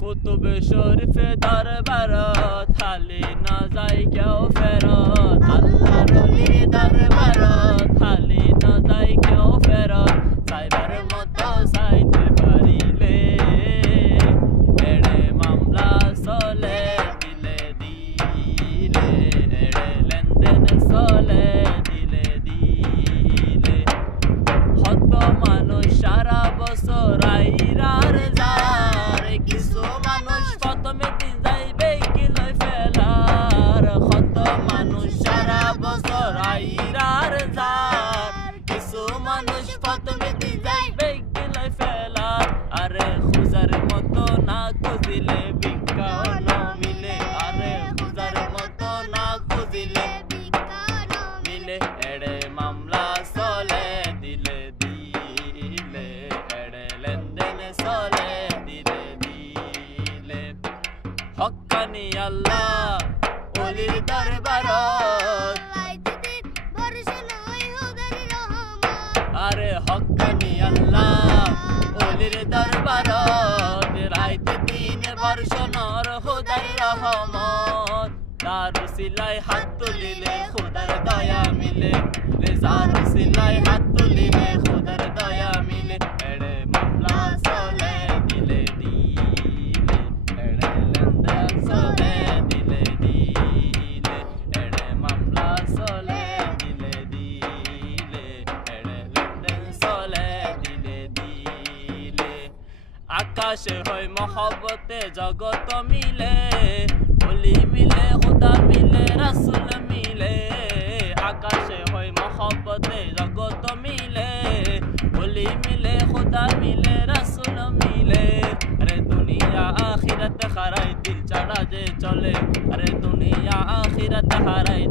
কুতুব শরীফে দরবারত খালি না যায় কেউ ফেরত আল্লাহর ওলি দরবারত খালি না যায় কেউ ফেরত সাইবার মতো সাইতে পারিলে এড়ে মামলা চলে দিলে দিলে এড়ে লেনদেন চলে দিলে দিলে হত মানুষ সারা বছর আইরার যার কিছু মানুষ প্রথমে দিন যাইবে কিলয় ফেলার হত মানুষ সারা বছর আইরার যার কিছু মানুষ প্রথমে দিন যাইবে কিলয় ফেলার আরে খুজার মতো না খুঁজিলে ভিক্ষাও না মিলে আরে খুজার মতো না খুঁজিলে মিলে এড়ে মামলা চলে দিলে দিলে এড়ে লেনদেন চলে দিলে দিলে হক্কানি আল্লাহ ওলির দরবারত আরে হক্কানি আল্লাহ ওলির দরবারত রাইতে দিন বর্ষণর খুদার রহমত তার সিলাই হাত তুলিলে খুদার দয়া মিলে রেজার সিলাই হাত তুলিলে খুদার দয়া মিলে এড়ে মামলা চলে দিলে দিলে এড়ে লেনদেন চলে দিলে দিলে এড়ে মামলা চলে দিলে দিলে এড়ে লেনদেন চলে দিলে দিলে আকাশে হয় মহব্বতে জগত মিলে ওলি মিলে খুদা মিলে রাসূল মিলে আকাশে হয় মহব্বতে জগত মিলে ওলি মিলে খুদা মিলে রাসূল মিলে আরে দুনিয়া আখিরাত হারাই দিল ছাড়া যে চলে আরে দুনিয়া আখিরাত হারাই